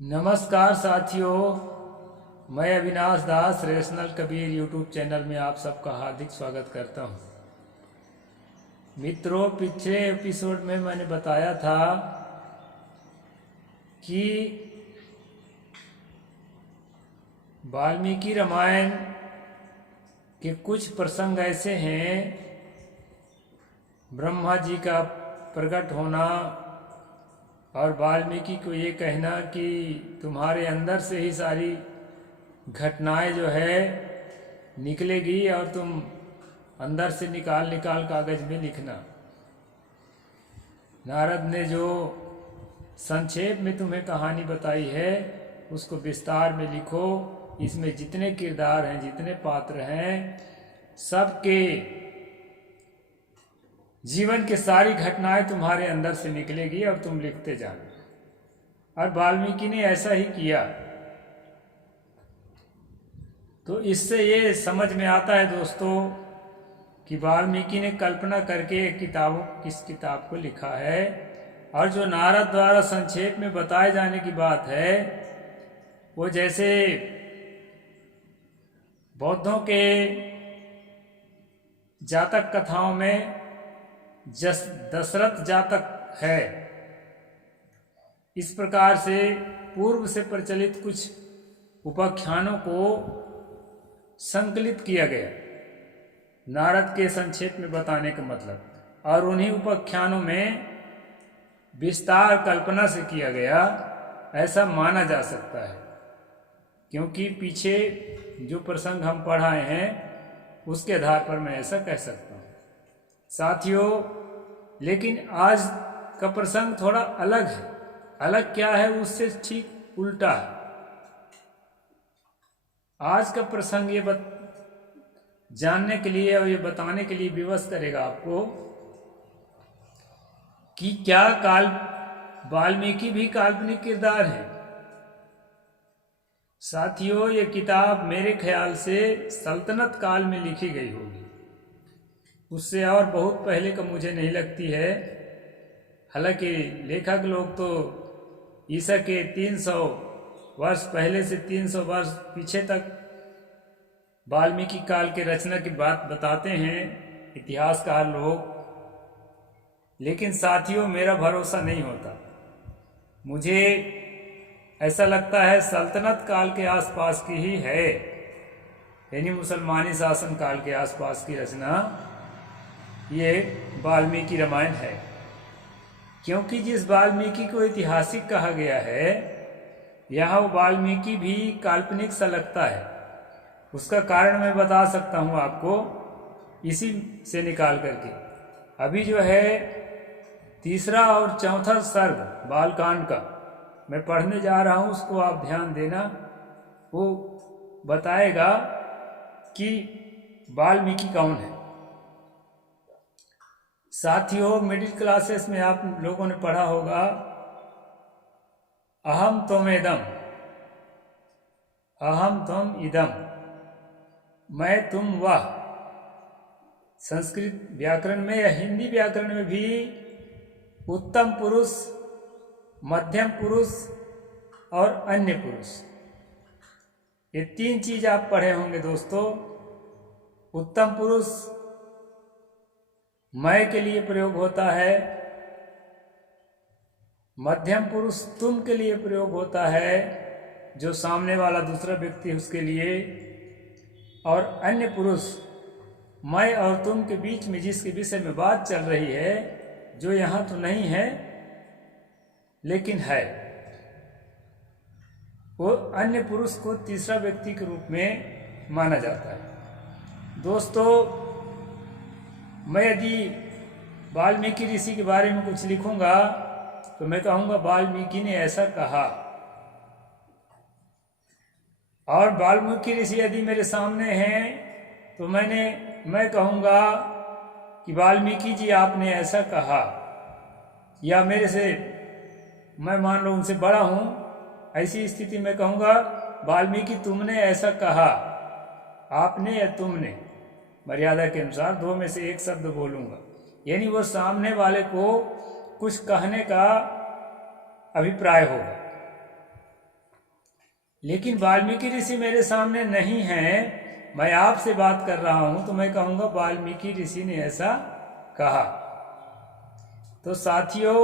नमस्कार साथियों, मैं अविनाश दास रेशनल कबीर यूट्यूब चैनल में आप सबका हार्दिक स्वागत करता हूं। मित्रों, पिछले एपिसोड में मैंने बताया था कि वाल्मीकि रामायण के कुछ प्रसंग ऐसे हैं, ब्रह्मा जी का प्रकट होना और वाल्मीकि को ये कहना कि तुम्हारे अंदर से ही सारी घटनाएं जो है निकलेगी और तुम अंदर से निकाल निकाल कागज में लिखना। नारद ने जो संक्षेप में तुम्हें कहानी बताई है उसको विस्तार में लिखो। इसमें जितने किरदार हैं, जितने पात्र हैं, सबके जीवन की सारी घटनाएं तुम्हारे अंदर से निकलेगी और तुम लिखते जाना। और वाल्मीकि ने ऐसा ही किया। तो इससे ये समझ में आता है दोस्तों कि वाल्मीकि ने कल्पना करके किस किताब को लिखा है, और जो नारद द्वारा संक्षेप में बताए जाने की बात है वो जैसे बौद्धों के जातक कथाओं में दशरथ जातक है, इस प्रकार से पूर्व से प्रचलित कुछ उपाख्यानों को संकलित किया गया नारद के संक्षेप में बताने का मतलब, और उन्हीं उपाख्यानों में विस्तार कल्पना से किया गया, ऐसा माना जा सकता है। क्योंकि पीछे जो प्रसंग हम पढ़ाए हैं उसके आधार पर मैं ऐसा कह सकता हूँ साथियों। लेकिन आज का प्रसंग थोड़ा अलग है। अलग क्या है, उससे ठीक उल्टा है। आज का प्रसंग ये जानने के लिए और ये बताने के लिए विवश करेगा आपको कि क्या वाल्मीकि भी काल्पनिक किरदार है। साथियों, ये किताब मेरे ख्याल से सल्तनत काल में लिखी गई होगी, उससे और बहुत पहले का मुझे नहीं लगती है। हालांकि लेखक लोग तो ईसा के 300 वर्ष पहले से 300 वर्ष पीछे तक वाल्मीकि काल के रचना की बात बताते हैं इतिहासकार लोग, लेकिन साथियों मेरा भरोसा नहीं होता। मुझे ऐसा लगता है सल्तनत काल के आसपास की ही है, यानी मुसलमानी शासन काल के आसपास की रचना ये वाल्मीकि रामायण है। क्योंकि जिस वाल्मीकि को ऐतिहासिक कहा गया है, यहाँ वाल्मीकि भी काल्पनिक सा लगता है। उसका कारण मैं बता सकता हूँ आपको इसी से निकाल करके। अभी जो है तीसरा और चौथा सर्ग बालकांड का मैं पढ़ने जा रहा हूँ, उसको आप ध्यान देना। वो बताएगा कि वाल्मीकि कौन है। साथियों, मिडिल क्लासेस में आप लोगों ने पढ़ा होगा अहम त्वमेदम, अहम त्वम इदम, मैं तुम वह। संस्कृत व्याकरण में या हिंदी व्याकरण में भी उत्तम पुरुष, मध्यम पुरुष और अन्य पुरुष, ये तीन चीज आप पढ़े होंगे दोस्तों। उत्तम पुरुष मैं के लिए प्रयोग होता है, मध्यम पुरुष तुम के लिए प्रयोग होता है, जो सामने वाला दूसरा व्यक्ति है उसके लिए, और अन्य पुरुष मैं और तुम के बीच में जिसके विषय में बात चल रही है, जो यहाँ तो नहीं है लेकिन है, वो अन्य पुरुष को तीसरा व्यक्ति के रूप में माना जाता है। दोस्तों, मैं यदि वाल्मीकि ऋषि के बारे में कुछ लिखूंगा तो मैं कहूँगा वाल्मीकि ने ऐसा कहा, और वाल्मीकि ऋषि यदि मेरे सामने हैं तो मैं कहूँगा कि वाल्मीकि जी आपने ऐसा कहा, या मेरे से मैं मान लो उनसे बड़ा हूँ, ऐसी स्थिति में कहूँगा वाल्मीकि तुमने ऐसा कहा, आपने या तुमने, मर्यादा के अनुसार दो में से एक शब्द बोलूँगा। यानी वो सामने वाले को कुछ कहने का अभिप्राय होगा। लेकिन वाल्मीकि ऋषि मेरे सामने नहीं हैं, मैं आपसे बात कर रहा हूं, तो मैं कहूंगा वाल्मीकि ऋषि ने ऐसा कहा। तो साथियों,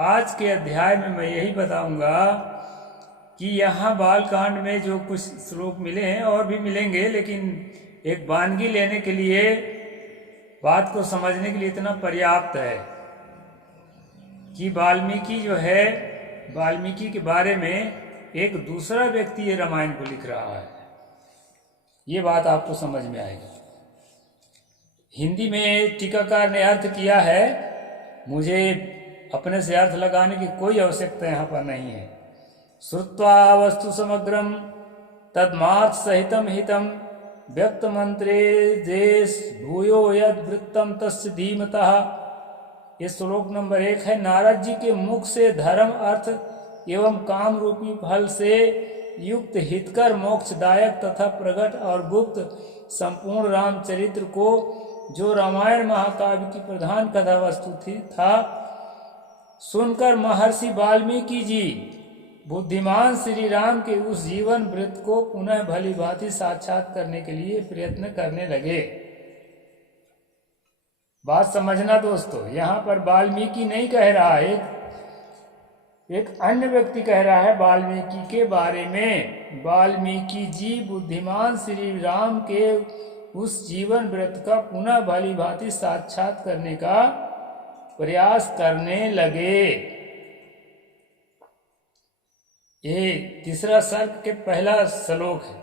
आज के अध्याय में मैं यही बताऊंगा कि यहाँ बालकांड में जो कुछ श्लोक मिले हैं और भी मिलेंगे, लेकिन एक वानगी लेने के लिए, बात को समझने के लिए इतना पर्याप्त है कि वाल्मीकि जो है, वाल्मीकि के बारे में एक दूसरा व्यक्ति ये रामायण को लिख रहा है। ये बात आपको समझ में आएगी। हिंदी में टीकाकार ने अर्थ किया है, मुझे अपने से अर्थ लगाने की कोई आवश्यकता यहाँ पर नहीं है। श्रुत्वा वस्तु समग्रम तद्मात् सहितम हितम व्यक्त मंत्रे देश भूयो यद वृत्तम तस्य धीमतः। ये श्लोक नंबर 1 है। नारद जी के मुख से धर्म, अर्थ एवं काम रूपी फल से युक्त हितकर मोक्षदायक तथा प्रकट और गुप्त संपूर्ण रामचरित्र को, जो रामायण महाकाव्य की प्रधान कथा वस्तु था, सुनकर महर्षि वाल्मीकि जी बुद्धिमान श्री राम के उस जीवन वृत्त को पुनः भली भांति साक्षात करने के लिए प्रयत्न करने लगे। बात समझना दोस्तों, यहाँ पर वाल्मीकि नहीं कह रहा है, एक अन्य व्यक्ति कह रहा है वाल्मीकि के बारे में। वाल्मीकि जी बुद्धिमान श्री राम के उस जीवन व्रत का पुनः भली भांति साक्षात करने का प्रयास करने लगे। ये तीसरा सर्ग के पहला श्लोक है।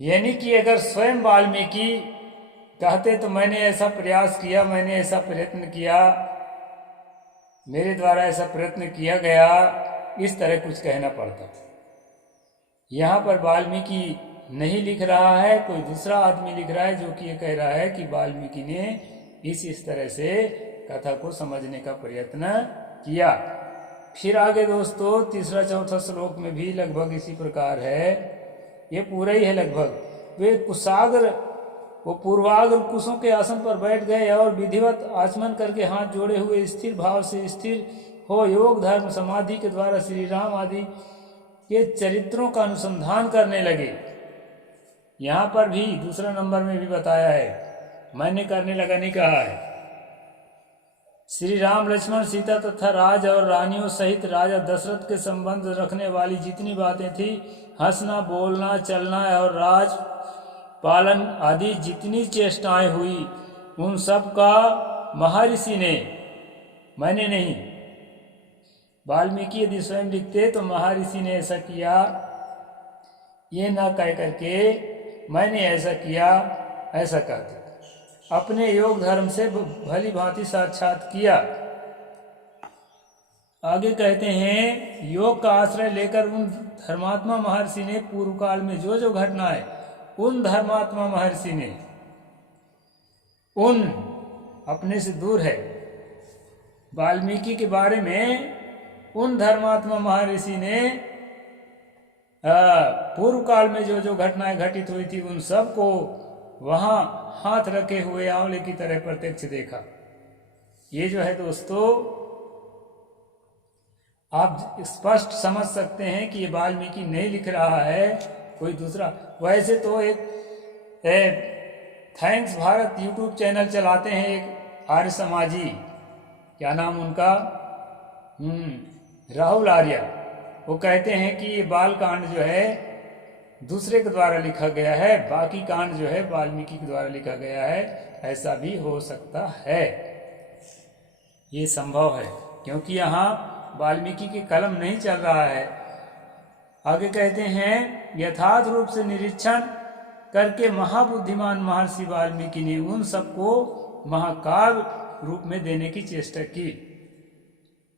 यानी कि अगर स्वयं वाल्मीकि कहते तो मैंने ऐसा प्रयास किया, मैंने ऐसा प्रयत्न किया, मेरे द्वारा ऐसा प्रयत्न किया गया, इस तरह कुछ कहना पड़ता। यहाँ पर वाल्मीकि नहीं लिख रहा है, कोई दूसरा आदमी लिख रहा है, जो कि ये कह रहा है कि वाल्मीकि ने इस तरह से कथा को समझने का प्रयत्न किया। फिर आगे दोस्तों तीसरा चौथा श्लोक में भी लगभग इसी प्रकार है, ये पूरा ही है लगभग। वे कुशाग्र, वो पूर्वाग्र कुशों के आसन पर बैठ गए और विधिवत आचमन करके हाथ जोड़े हुए स्थिर भाव से स्थिर हो योग धर्म समाधि के द्वारा श्री राम आदि के चरित्रों का अनुसंधान करने लगे। यहाँ पर भी दूसरा नंबर में भी बताया है, मैंने करने लगा नहीं कहा है। श्री राम, लक्ष्मण, सीता तथा राज और रानियों सहित राजा दशरथ के संबंध रखने वाली जितनी बातें थी, हंसना, बोलना, चलना और राज पालन आदि जितनी चेष्टाएं हुई, उन सब का महर्षि ने, मैंने नहीं, वाल्मीकि यदि स्वयं लिखते तो महर्षि ने ऐसा किया, ये ना कह करके मैंने ऐसा किया, ऐसा कहते, अपने योग धर्म से भली भांति साक्षात किया। आगे कहते हैं, योग का आश्रय लेकर उन धर्मात्मा महर्षि ने पूर्व काल में जो जो घटनाएं, उन धर्मात्मा महर्षि ने, उन अपने से दूर है, वाल्मीकि के बारे में उन धर्मात्मा महर्षि ने पूर्व काल में जो जो घटनाएं घटित हुई थी, उन सब को वहां हाथ रखे हुए आंवले की तरह प्रत्यक्ष देखा। ये जो है दोस्तों, आप स्पष्ट समझ सकते हैं कि ये वाल्मीकि नहीं लिख रहा है, कोई दूसरा। वैसे तो एक थैंक्स भारत यूट्यूब चैनल चलाते हैं एक आर्य समाजी, क्या नाम उनका, राहुल आर्य। वो कहते हैं कि ये बाल कांड जो है दूसरे के द्वारा लिखा गया है, बाकी कांड जो है वाल्मीकि के द्वारा लिखा गया है। ऐसा भी हो सकता है, ये संभव है, क्योंकि यहाँ वाल्मीकि की कलम नहीं चल रहा है। आगे कहते हैं, यथार्थ रूप से निरीक्षण करके महाबुद्धिमान महर्षि वाल्मीकि ने उन सबको महाकाव्य रूप में देने की चेष्टा की।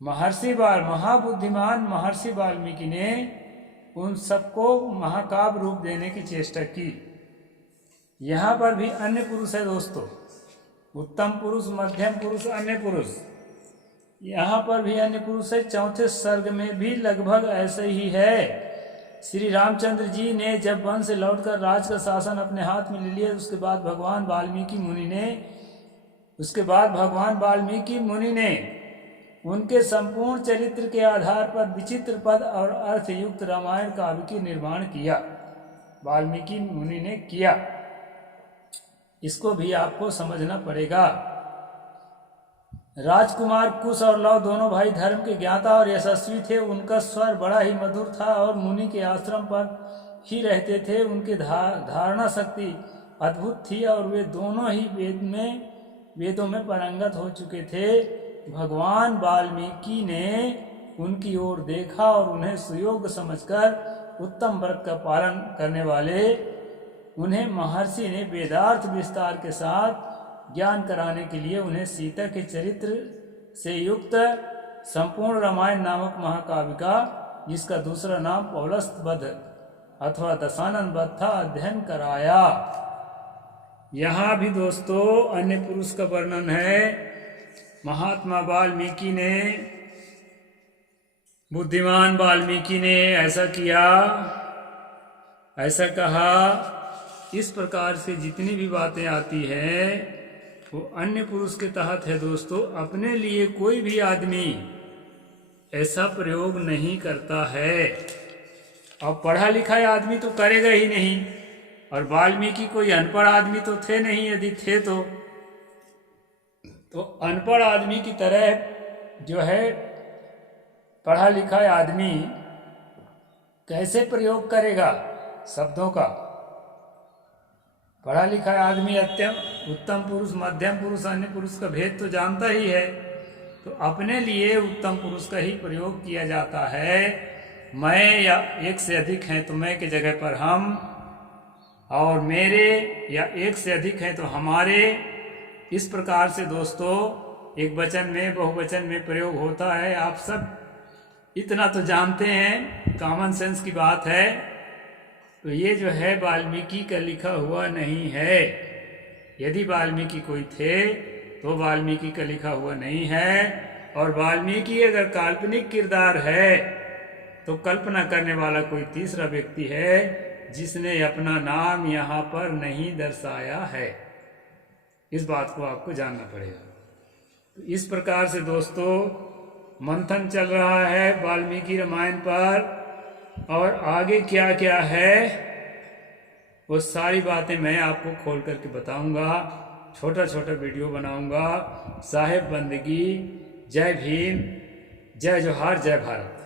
महाबुद्धिमान महर्षि वाल्मीकि ने उन सबको महाकाव्य रूप देने की चेष्टा की। यहाँ पर भी अन्य पुरुष है दोस्तों, उत्तम पुरुष, मध्यम पुरुष, अन्य पुरुष। यहाँ पर भी अन्य पुरुष है। चौथे सर्ग में भी लगभग ऐसे ही है। श्री रामचंद्र जी ने जब वन से लौटकर राज का शासन अपने हाथ में ले लिया, उसके बाद भगवान वाल्मीकि मुनि ने उनके संपूर्ण चरित्र के आधार पर विचित्र पद और अर्थयुक्त रामायण काव्य की निर्माण किया, वाल्मीकि मुनि ने किया। इसको भी आपको समझना पड़ेगा। राजकुमार कुश और लव दोनों भाई धर्म के ज्ञाता और यशस्वी थे। उनका स्वर बड़ा ही मधुर था और मुनि के आश्रम पर ही रहते थे। उनकी धारणा शक्ति अद्भुत थी और वे दोनों ही वेदों में पारंगत हो चुके थे। भगवान वाल्मीकि ने उनकी ओर देखा और उन्हें सुयोग्य समझकर उत्तम व्रत का पालन करने वाले उन्हें महर्षि ने वेदार्थ विस्तार के साथ ज्ञान कराने के लिए उन्हें सीता के चरित्र से युक्त संपूर्ण रामायण नामक महाकाव्य का, जिसका दूसरा नाम पौलस्त वध अथवा दशानन वध था, अध्ययन कराया। यहाँ भी दोस्तों अन्य पुरुष का वर्णन है। महात्मा वाल्मीकि ने, बुद्धिमान वाल्मीकि ने ऐसा किया, ऐसा कहा। इस प्रकार से जितनी भी बातें आती हैं वो अन्य पुरुष के तहत है दोस्तों। अपने लिए कोई भी आदमी ऐसा प्रयोग नहीं करता है। अब पढ़ा लिखा आदमी तो करेगा ही नहीं, और वाल्मीकि कोई अनपढ़ आदमी तो थे नहीं। यदि थे तो अनपढ़ आदमी की तरह जो है पढ़ा लिखा आदमी कैसे प्रयोग करेगा शब्दों का। पढ़ा लिखा आदमी उत्तम पुरुष, मध्यम पुरुष, अन्य पुरुष का भेद तो जानता ही है। तो अपने लिए उत्तम पुरुष का ही प्रयोग किया जाता है। मैं या एक से अधिक हैं तो मैं की जगह पर हम, और मेरे या एक से अधिक हैं तो हमारे। इस प्रकार से दोस्तों एक वचन में बहुवचन में प्रयोग होता है। आप सब इतना तो जानते हैं, कॉमन सेंस की बात है। तो ये जो है वाल्मीकि का लिखा हुआ नहीं है। यदि वाल्मीकि कोई थे तो वाल्मीकि का लिखा हुआ नहीं है। और वाल्मीकि अगर काल्पनिक किरदार है तो कल्पना करने वाला कोई तीसरा व्यक्ति है जिसने अपना नाम यहाँ पर नहीं दर्शाया है। इस बात को आपको जानना पड़ेगा। तो इस प्रकार से दोस्तों मंथन चल रहा है वाल्मीकि रामायण पर, और आगे क्या क्या है वो सारी बातें मैं आपको खोल करके बताऊंगा। छोटा छोटा वीडियो बनाऊंगा। साहेब बंदगी। जय भीम, जय जोहार, जय भारत।